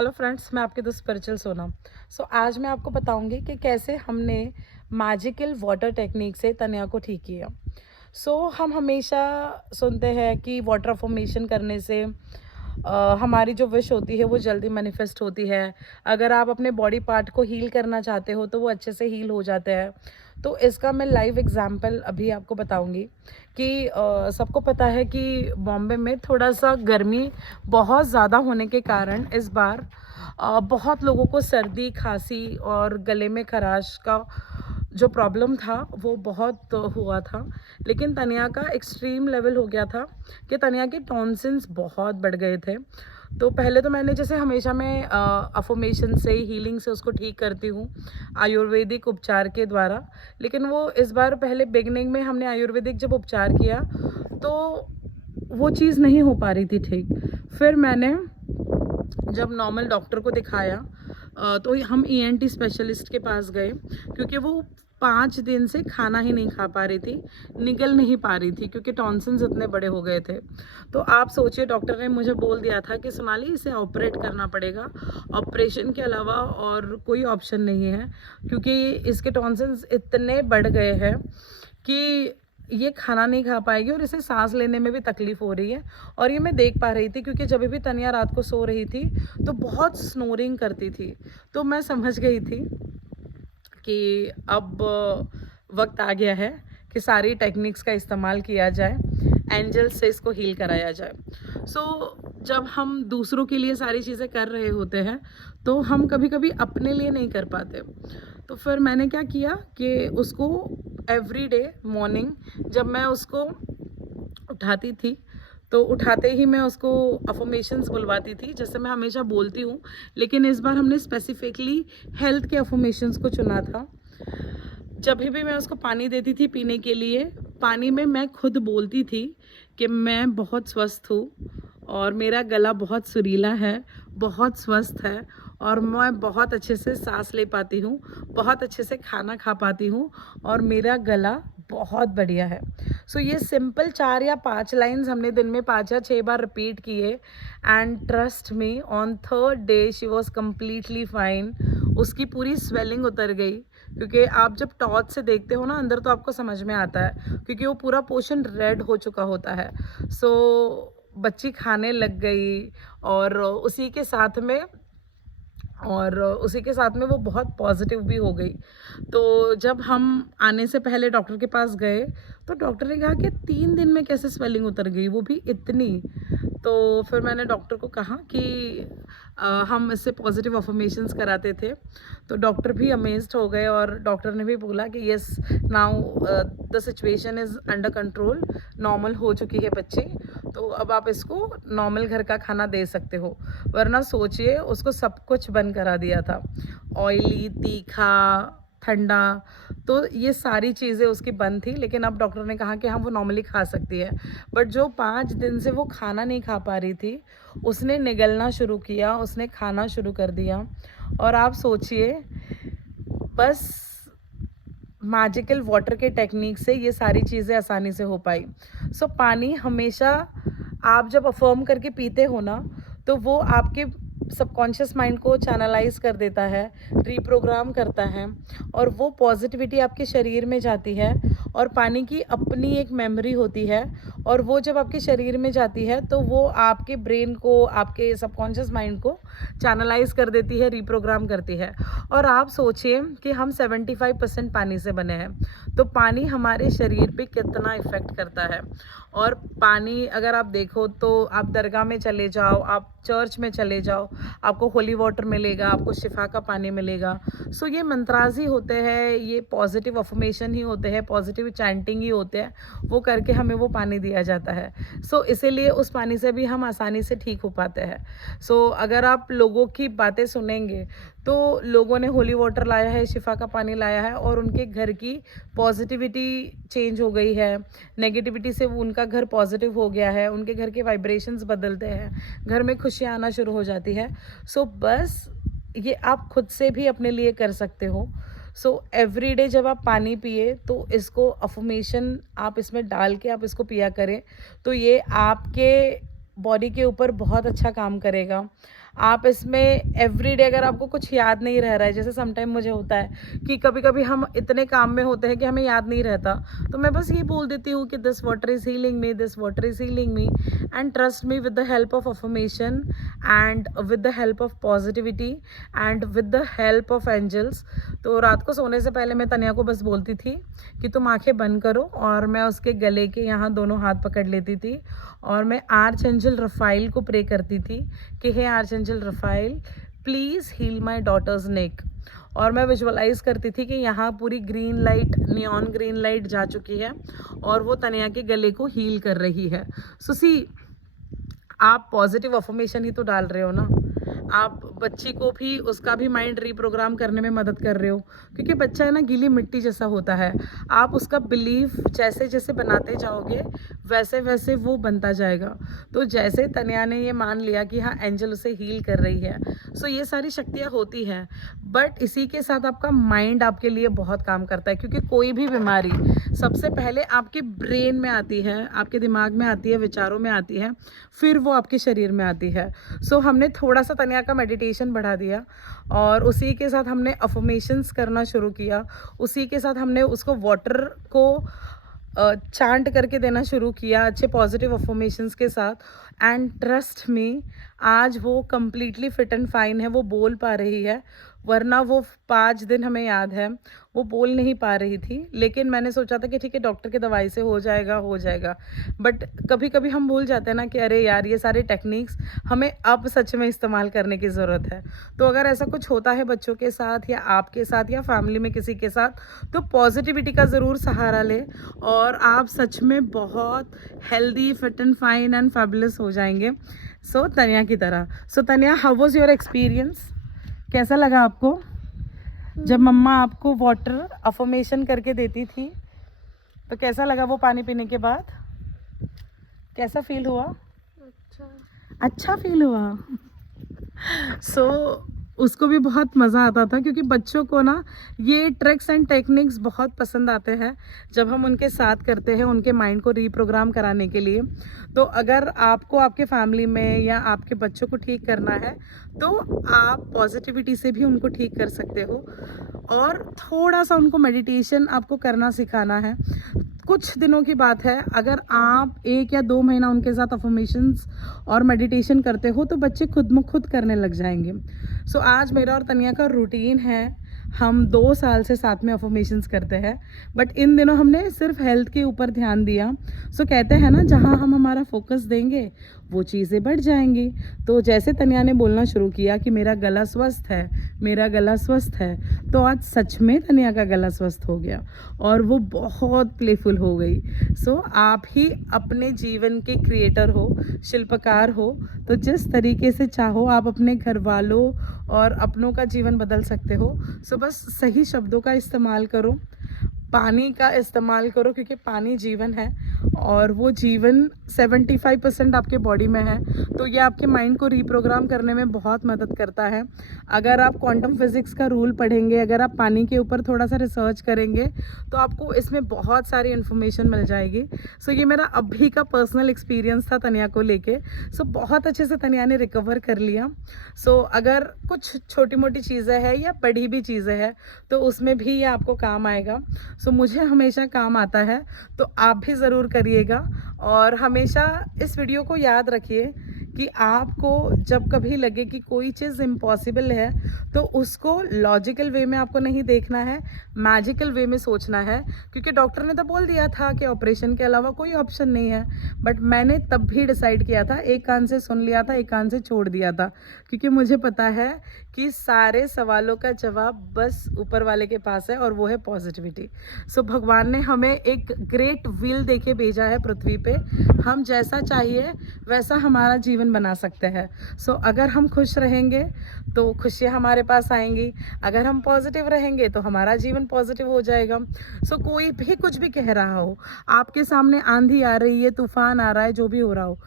Hello friends, मैं आपकी दोस्त स्पिरिचुअल सोनम। आज मैं आपको बताऊंगी कि कैसे हमने मैजिकल वाटर टेक्निक से तनिया को ठीक किया। हम हमेशा सुनते हैं कि वाटर फॉर्मेशन करने से हमारी जो विश होती है वो जल्दी मैनिफेस्ट होती है। अगर आप अपने बॉडी पार्ट को हील करना चाहते हो तो वो अच्छे से हील हो जाते हैं। तो इसका मैं लाइव एग्जांपल अभी आपको बताऊंगी कि सबको पता है कि बॉम्बे में थोड़ा सा गर्मी बहुत ज़्यादा होने के कारण इस बार बहुत लोगों को सर्दी, खांसी और गले में खराश का जो प्रॉब्लम था वो बहुत हुआ था। लेकिन तनिया का एक्सट्रीम लेवल हो गया था कि तनिया के टॉन्सिल्स बहुत बढ़ गए थे। तो पहले तो मैंने जैसे हमेशा मैं अफर्मेशन से, हीलिंग से उसको ठीक करती हूँ आयुर्वेदिक उपचार के द्वारा। लेकिन वो इस बार पहले बिगनिंग में हमने आयुर्वेदिक जब उपचार किया तो वो चीज़ नहीं हो पा रही थी ठीक। फिर मैंने जब नॉर्मल डॉक्टर को दिखाया तो हम ईएनटी स्पेशलिस्ट के पास गए, क्योंकि वो 5 दिन से खाना ही नहीं खा पा रही थी, निगल नहीं पा रही थी क्योंकि टॉन्सिल्स इतने बड़े हो गए थे। तो आप सोचिए, डॉक्टर ने मुझे बोल दिया था कि सोनाली इसे ऑपरेट करना पड़ेगा, ऑपरेशन के अलावा और कोई ऑप्शन नहीं है, क्योंकि इसके टॉन्सिल्स इतने बढ़ गए हैं कि ये खाना नहीं खा पाएगी और इसे सांस लेने में भी तकलीफ़ हो रही है। और ये मैं देख पा रही थी क्योंकि जब भी तनिया रात को सो रही थी तो बहुत स्नोरिंग करती थी। तो मैं समझ गई थी कि अब वक्त आ गया है कि सारी टेक्निक्स का इस्तेमाल किया जाए, एंजल से इसको हील कराया जाए। जब हम दूसरों के लिए सारी चीज़ें कर रहे होते हैं तो हम कभी कभी अपने लिए नहीं कर पाते। तो फिर मैंने क्या किया कि उसको एवरी डे मॉर्निंग जब मैं उसको उठाती थी तो उठाते ही मैं उसको अफर्मेशंस बुलवाती थी, जैसे मैं हमेशा बोलती हूँ। लेकिन इस बार हमने स्पेसिफिकली हेल्थ के अफर्मेशंस को चुना था। जब भी मैं उसको पानी देती थी पीने के लिए, पानी में मैं खुद बोलती थी कि मैं बहुत स्वस्थ हूँ और मेरा गला बहुत सुरीला है, बहुत स्वस्थ है और मैं बहुत अच्छे से सांस ले पाती हूँ, बहुत अच्छे से खाना खा पाती हूँ और मेरा गला बहुत बढ़िया है। ये सिंपल 4 या 5 लाइन्स हमने दिन में 5 या 6 बार रिपीट किए and trust me, on third day she was completely fine. उसकी पूरी स्वेलिंग उतर गई, क्योंकि आप जब टॉर्च से देखते हो ना अंदर तो आपको समझ में आता है, क्योंकि वो पूरा पोर्शन रेड हो चुका होता है। बच्ची खाने लग गई और उसी के साथ में वो बहुत पॉजिटिव भी हो गई। तो जब हम आने से पहले डॉक्टर के पास गए तो डॉक्टर ने कहा कि 3 दिन में कैसे स्वेलिंग उतर गई, वो भी इतनी। तो फिर मैंने डॉक्टर को कहा कि हम इससे पॉजिटिव अफर्मेशंस कराते थे। तो डॉक्टर भी अमेज्ड हो गए और डॉक्टर ने भी बोला कि yes, now the situation is under control, normal हो चुकी है बच्ची, तो अब आप इसको नॉर्मल घर का खाना दे सकते हो। वरना सोचिए, उसको सब कुछ बंद करा दिया था, ऑयली, तीखा, ठंडा, तो ये सारी चीज़ें उसकी बंद थी। लेकिन अब डॉक्टर ने कहा कि हाँ, वो नॉर्मली खा सकती है। बट जो 5 दिन से वो खाना नहीं खा पा रही थी, उसने निगलना शुरू किया, उसने खाना शुरू कर दिया। और आप सोचिए, बस मैजिकल वाटर के टेक्निक से ये सारी चीज़ें आसानी से हो पाई। पानी हमेशा आप जब अफर्म करके पीते हो ना, तो वो आपके सबकॉन्शियस माइंड को चैनलाइज कर देता है, रीप्रोग्राम करता है और वो पॉजिटिविटी आपके शरीर में जाती है। और पानी की अपनी एक मेमोरी होती है और वो जब आपके शरीर में जाती है तो वो आपके ब्रेन को, आपके सबकॉन्शियस माइंड को चैनलाइज कर देती है, रीप्रोग्राम करती है। और आप सोचिए कि हम 75% पानी से बने हैं, तो पानी हमारे शरीर पे कितना इफ़ेक्ट करता है। और पानी अगर आप देखो तो आप दरगाह में चले जाओ, आप चर्च में चले जाओ, आपको होली वाटर मिलेगा, आपको शिफा का पानी मिलेगा। ये मंत्राज ही होते हैं, ये पॉजिटिव अफर्मेशन ही होते हैं, पॉजिटिव चैंटिंग ही होते हैं, वो करके हमें वो पानी दिया जाता है। इसीलिए उस पानी से भी हम आसानी से ठीक हो पाते हैं। अगर आप लोगों की बातें सुनेंगे तो लोगों ने होली वाटर लाया है, शिफा का पानी लाया है और उनके घर की पॉजिटिविटी चेंज हो गई है, नेगेटिविटी से उनका घर पॉजिटिव हो गया है, उनके घर के वाइब्रेशंस बदलते हैं, घर में खुशियाँ आना शुरू हो जाती है। बस ये आप खुद से भी अपने लिए कर सकते हो। एवरी डे जब आप पानी पिए तो इसको अफर्मेशन आप इसमें डाल के आप इसको पिया करें, तो ये आपके बॉडी के ऊपर बहुत अच्छा काम करेगा। आप इसमें एवरीडे अगर आपको कुछ याद नहीं रह रहा है, जैसे समटाइम मुझे होता है कि कभी-कभी हम इतने काम में होते हैं कि हमें याद नहीं रहता, तो मैं बस ये बोल देती हूँ कि this water is healing me, this water is healing me, and trust me with the help of affirmation and with the help of positivity and with the help of angels. तो रात को सोने से पहले मैं तनिया को बस बोलती थी कि तुम आंखें बंद करो, और मैं उसके गले के यहाँ दोनों हाथ पकड़ लेती थी और मैं आर्च एंजल रफ़ाइल को प्रे करती थी कि हे archangel Raphael, please heal my daughter's neck. और मैं विजुअलाइज़ करती थी कि यहाँ पूरी green light, neon green light जा चुकी है और वो तनिया के गले को हील कर रही है। सो सी, आप पॉजिटिव अफर्मेशन ही तो डाल रहे हो ना, आप बच्ची को भी, उसका भी माइंड रीप्रोग्राम करने में मदद कर रहे हो, क्योंकि बच्चा है ना गीली मिट्टी जैसा होता है। आप उसका बिलीफ जैसे जैसे बनाते जाओगे वैसे वैसे वो बनता जाएगा। तो जैसे तनिया ने ये मान लिया कि हाँ एंजल उसे हील कर रही है, सो ये सारी शक्तियाँ होती हैं, बट इसी के साथ आपका माइंड आपके लिए बहुत काम करता है, क्योंकि कोई भी बीमारी सबसे पहले आपके ब्रेन में आती है, आपके दिमाग में आती है, विचारों में आती है, फिर वो आपके शरीर में आती है। सो हमने थोड़ा सा तनिया का मेडिटेशन बढ़ा दिया और उसी के साथ हमने अफर्मेशंस करना शुरू किया, उसी के साथ हमने उसको वाटर को चांट करके देना शुरू किया अच्छे पॉजिटिव अफर्मेशंस के साथ। एंड ट्रस्ट मी, आज वो कम्प्लीटली फिट एंड फाइन है, वो बोल पा रही है, वरना वो 5 दिन हमें याद है वो बोल नहीं पा रही थी। लेकिन मैंने सोचा था कि ठीक है डॉक्टर की दवाई से हो जाएगा, बट कभी कभी हम भूल जाते हैं ना कि अरे यार ये सारे टेक्निक्स हमें अब सच में इस्तेमाल करने की ज़रूरत है। तो अगर ऐसा कुछ होता है बच्चों के साथ या आपके साथ या फैमिली में किसी के साथ, तो पॉजिटिविटी का ज़रूर सहारा लें और आप सच में बहुत healthy, fit and fine and fabulous हो जाएंगे। सो तनिया की तरह। So Tania, how was your experience? कैसा लगा आपको जब मम्मा आपको वाटर अफर्मेशन करके देती थी? तो कैसा लगा वो पानी पीने के बाद? कैसा फील हुआ? अच्छा फील हुआ। सो उसको भी बहुत मज़ा आता था, क्योंकि बच्चों को ना ये ट्रिक्स एंड टेक्निक्स बहुत पसंद आते हैं जब हम उनके साथ करते हैं, उनके माइंड को रीप्रोग्राम कराने के लिए। तो अगर आपको आपके फैमिली में या आपके बच्चों को ठीक करना है, तो आप पॉजिटिविटी से भी उनको ठीक कर सकते हो, और थोड़ा सा उनको मेडिटेशन आपको करना सिखाना है। कुछ दिनों की बात है, अगर आप 1 या 2 महीना उनके साथ अफर्मेशंस और मेडिटेशन करते हो, तो बच्चे खुद ब खुद करने लग जाएंगे। सो आज मेरा और तनिया का रूटीन है, हम 2 साल से साथ में अफर्मेशंस करते हैं, बट इन दिनों हमने सिर्फ हेल्थ के ऊपर ध्यान दिया। सो कहते हैं ना, जहाँ हम हमारा फोकस देंगे वो चीज़ें बढ़ जाएंगी। तो जैसे तनिया ने बोलना शुरू किया कि मेरा गला स्वस्थ है, मेरा गला स्वस्थ है, तो आज सच में तनिया का गला स्वस्थ हो गया और वो बहुत प्लेफुल हो गई। सो आप ही अपने जीवन के क्रिएटर हो, शिल्पकार हो, तो जिस तरीके से चाहो आप अपने घर वालों और अपनों का जीवन बदल सकते हो। सो बस सही शब्दों का इस्तेमाल करो, पानी का इस्तेमाल करो, क्योंकि पानी जीवन है और वो जीवन 75% आपके बॉडी में है। तो ये आपके माइंड को रीप्रोग्राम करने में बहुत मदद करता है। अगर आप क्वांटम फिज़िक्स का रूल पढ़ेंगे, अगर आप पानी के ऊपर थोड़ा सा रिसर्च करेंगे, तो आपको इसमें बहुत सारी इन्फॉर्मेशन मिल जाएगी। सो ये मेरा अभी का पर्सनल एक्सपीरियंस था तनिया को लेके। सो बहुत अच्छे से तनिया ने रिकवर कर लिया। सो अगर कुछ छोटी मोटी चीज़ें हैं या बड़ी भी चीज़ें हैं, तो उसमें भी ये आपको काम आएगा। सो मुझे हमेशा काम आता है, तो आप भी ज़रूर करिएगा। और हमेशा इस वीडियो को याद रखिए कि आपको जब कभी लगे कि कोई चीज़ इम्पॉसिबल है, तो उसको लॉजिकल वे में आपको नहीं देखना है, मैजिकल वे में सोचना है। क्योंकि डॉक्टर ने तो बोल दिया था कि ऑपरेशन के अलावा कोई ऑप्शन नहीं है, बट मैंने तब भी डिसाइड किया था, एक कान से सुन लिया था, एक कान से छोड़ दिया था, क्योंकि मुझे पता है कि सारे सवालों का जवाब बस ऊपर वाले के पास है, और वो है पॉजिटिविटी। सो भगवान ने हमें एक ग्रेट व्हील देके भेजा है पृथ्वी पे, हम जैसा चाहिए वैसा हमारा जीवन बना सकते हैं। सो अगर हम खुश रहेंगे तो खुशियाँ हमारे पास आएंगी, अगर हम पॉजिटिव रहेंगे तो हमारा जीवन पॉजिटिव हो जाएगा। सो कोई भी कुछ भी कह रहा हो, आपके सामने आंधी आ रही है, तूफान आ रहा है, जो भी हो रहा हो,